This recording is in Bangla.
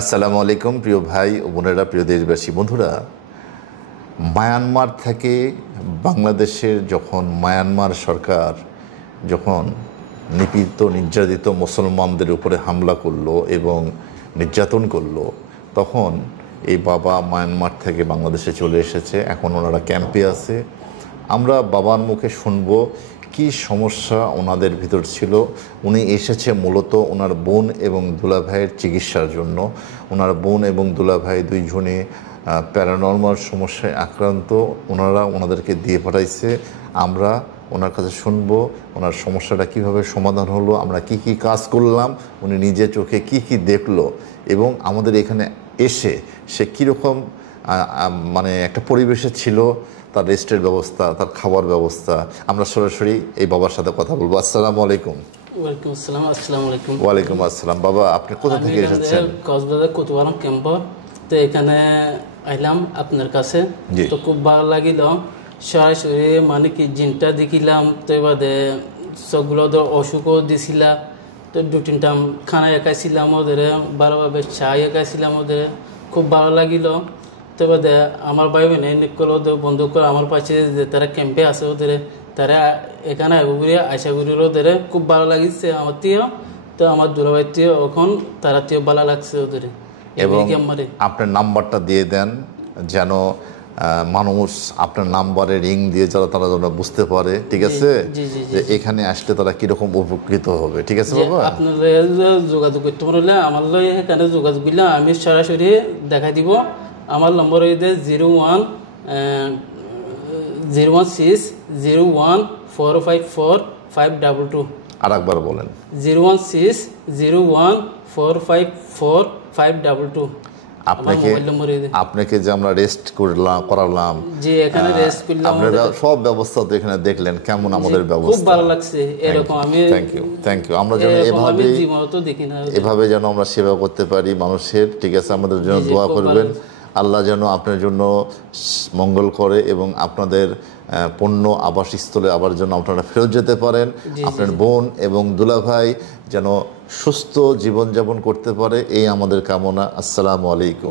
আসসালামু আলাইকুম প্রিয় ভাই ও বোনেরা, প্রিয় দেশবাসী বন্ধুরা। মায়ানমার থেকে বাংলাদেশের যখন মায়ানমার সরকার যখন নিপীড়িত নির্যাতিত মুসলমানদের উপরে হামলা করলো এবং নির্যাতন করলো, তখন এই বাবা মায়ানমার থেকে বাংলাদেশে চলে এসেছে। এখন ওনারা ক্যাম্পে আছে। আমরা বাবার মুখে শুনবো কি সমস্যা ওনাদের ভিতর ছিল। উনি এসেছে মূলত ওনার বোন এবং দুলাভাইয়ের চিকিৎসার জন্য। ওনার বোন এবং দুলাভাই দুইজনে প্যারানর্মাল সমস্যায় আক্রান্ত। ওনাদেরকে দিয়ে পাঠাইছে। আমরা ওনার কাছে শুনবো ওনার সমস্যাটা কিভাবে সমাধান হলো, আমরা কি কি কাজ করলাম, উনি নিজে চোখে কি কি দেখলো এবং আমাদের এখানে এসে সে কীরকম মানে একটা পরিবেশে ছিল, তার রেস্টের ব্যবস্থা, তার খাবার ব্যবস্থা। আমরা সরাসরি এই বাবার সাথে কথা বলবো। আসসালামু আলাইকুম। ওয়ালাইকুম আসসালাম। আসসালামু আলাইকুম। ওয়ালাইকুম আসসালাম। বাবা, আপনি কোথা থেকে এসেছেন? কক্সবাজার কোতোয়ালি ক্যাম্প। তো এখানে আইলাম আপনার কাছে, তো খুব ভালো লাগিল। সরাসরি মানে কি জিনটা দেখিলাম, তো এবারে সবগুলো অসুখও দিছিলা। তো দু তিনটা খানা একাইছিলাম ওদের, ভালোভাবে চা একাইছিলাম ওদের, খুব ভালো লাগিল। তো এবারে আমার ভাই বোন ওদের বন্ধু করে আমার পাশে যে তারা ক্যাম্পে আছে ওদের, তারা এখানে আশাগুড়ির ওদের খুব ভালো লাগিছে আমার তীয়। তো আমার দুলাভাই তীয় এখন তারা তীয় ভালো লাগছে ওদের। এবং আপনার নাম্বারটা দিয়ে দেন যেন মানুষ আপনার নাম্বারে রিং দিয়ে যারা তারা যেন বুঝতে পারে, ঠিক আছে, যে এখানে আসলে তারা কিরকম উপকৃত হবে। ঠিক আছে বাবা, আপনার যোগাযোগ করতে পারলে আমার এখানে যোগাযোগ করলে আমি সরাসরি দেখা দিব। আমার নম্বর হইতে 01601454522। আর একবার বলেন। 01601454522। আপনাকে যে আমরা রেস্ট করালাম, যে এখানে রেস্ট করলাম, আপনারা সব ব্যবস্থা তো এখানে দেখলেন, কেমন আমাদের ব্যবস্থা? খুব ভালো লাগছে। এরকম আমি থ্যাংক ইউ। আমরা যেন এভাবে যেন আমরা সেবা করতে পারি মানুষের। ঠিক আছে, আমাদের জন্য দোয়া করবেন। আল্লাহ যেন আপনার জন্য মঙ্গল করে এবং আপনাদের পণ্য আবাসস্থলে আবার যেন আপনারা ফেরত যেতে পারেন। আপনার বোন এবং দুলাভাই যেন সুস্থ জীবনযাপন করতে পারে, এই আমাদের কামনা। আসসালামু আলাইকুম।